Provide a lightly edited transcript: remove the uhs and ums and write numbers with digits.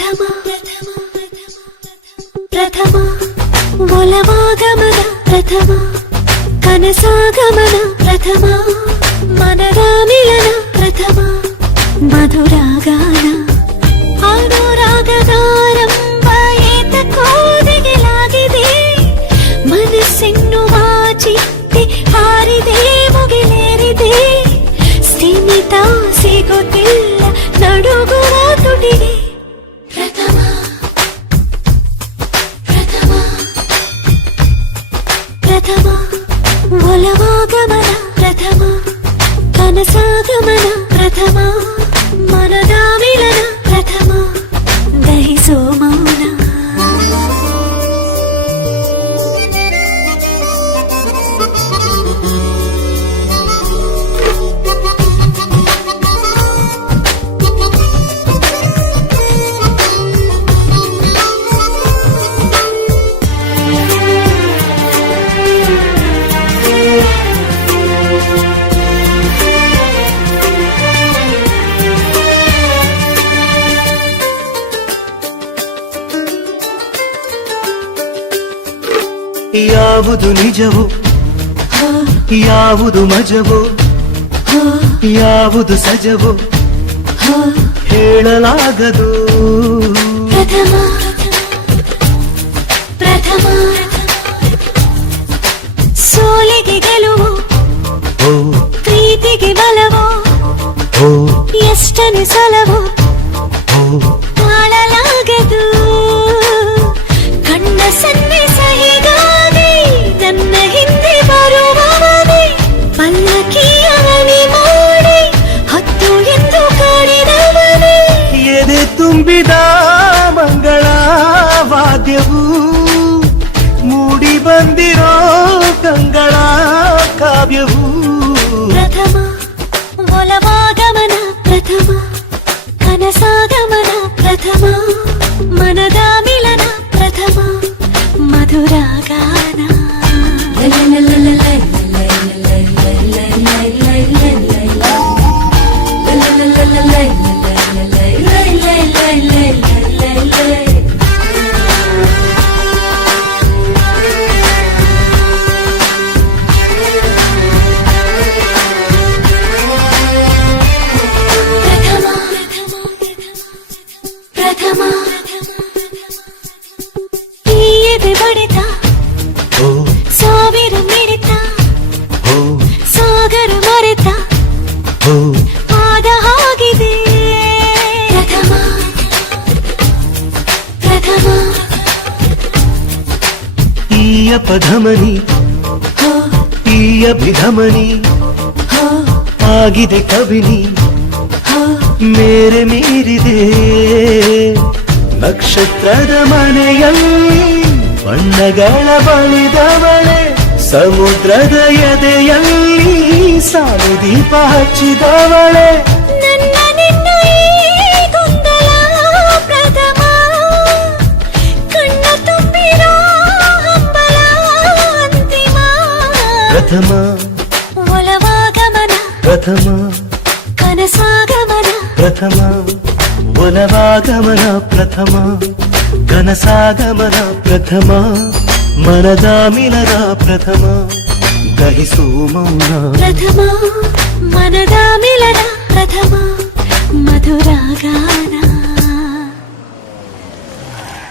ಪ್ರಥಮ ಪ್ರಥಮ ಒಲವಾಗಮನ ಪ್ರಥಮ ಕನಸಾಗಮನ ಪ್ರಥಮ ಮನದ ಮಿಲನ ಪ್ರಥಮ ಮಧುರಾಗಾನ ಅನುರಾಗದಾರಂಭ ಏತಕೋದಿಗೆಲಾಗಿದೆ ಮನಸ್ಸೆನ್ನುವ ಚಿಟ್ಟೆ ಹಾರಿದೆ ಮುಗಿಲೇರಿದೆ ಸ್ಥಿಮಿತ ಸಿಗುತ್ತಿಲ್ಲ ನಡುಗುವ ತುಟಿಗೆ ಪ್ರಥಮ ಪ್ರಥಮ ಪ್ರಥಮ ಒಲವಾಗಮನ ಪ್ರಥಮ ಕನಸಾಗಮನ ಪ್ರಥಮ ಮನದ ಮಿಲನ ಪ್ರಥಮ ದಹಿಸೋ ಮೌನ ಯಾವುದು ನಿಜವೋ ಯಾವುದು ಮಜವೋ ಯಾವುದು ಸಜವೋ ಹೇಳಲಾಗದು ಪ್ರಥಮ ಪ್ರಥಮ ಸೋಲಿಗೆ ಗೆಲುವು ಪ್ರೀತಿಗೆ ಬಲವೋ ಎಷ್ಟನೆ ಸಲವೋ ತಾಳಲಾಗದು ಕಣ್ಣ ಸನ್ನಿಸ ಹೀಗಾಗಿ ನನ್ನ ಹಿಂದೆ ಬರುವವನೇ ಪಲ್ಲಕ್ಕಿಯ ಮಣಿ ಮಾಡಿ ಹತ್ತು ಎಂದು ಕಾಡಿದವನೇ ಎದೆ ತುಂಬಿದ ಮಂಗಳ ವಾದ್ಯವು ಮೂಡಿ ಬಂದಿರೋ ಕಂಗಳ ಕಾವ್ಯವು ಪ್ರಥಮ ಒಲವಾಗಮನ ಪ್ರಥಮ ಕನಸಾಗಮನ ಪ್ರಥಮ ಮನದ ಮಿಲನ ಪ್ರಥಮ ಮಧುರಾಗಾನ ಪ್ರಥಮ ಈ ಎದೆ ಬಡಿತ ಸಾವಿರ ಮಿಡಿತ ಸಾಗರ ಮರೆತ ಆದ ಹಾಗಿದೆ ಪ್ರಥಮ ಪ್ರಥಮ ಈ ಅಪಧಮನಿ ಈ ಅಭಿಧಮನಿ ಆಗಿದೆ ಕವಿನಿ ಮೇರೆ ಮೀರಿದೆ ನಕ್ಷತ್ರದ ಮನೆಯಲ್ಲಿ ಬಣ್ಣಗಳ ಬಳಿದವಳೆ ಸಮುದ್ರದ ಎದೆಯಲ್ಲಿ ಸಾಲು ದೀಪ ಹಚ್ಚಿದವಳೆ ನನ್ನ ನಿನ್ನ ಈ ಗೊಂದಲ ಪ್ರಥಮ ಕಣ್ಣ ತುಂಬಿರೋ ಹಂಬಲ ಅಂತಿಮ ಪ್ರಥಮ ಒಲವಾಗಮನ ಪ್ರಥಮ ಕನಸಾಗಮನ ಪ್ರಥಮ ಒಲವಾಗಮನ ಪ್ರಥಮ ಕನಸಾಗಮನ ಪ್ರಥಮ ಮನದ ಮಿಲನ ಪ್ರಥಮ ದಹಿಸೋ ಮೌನ ಪ್ರಥಮ ಮನದ ಮಿಲನ ಪ್ರಥಮ ಮಧುರಾಗಾನ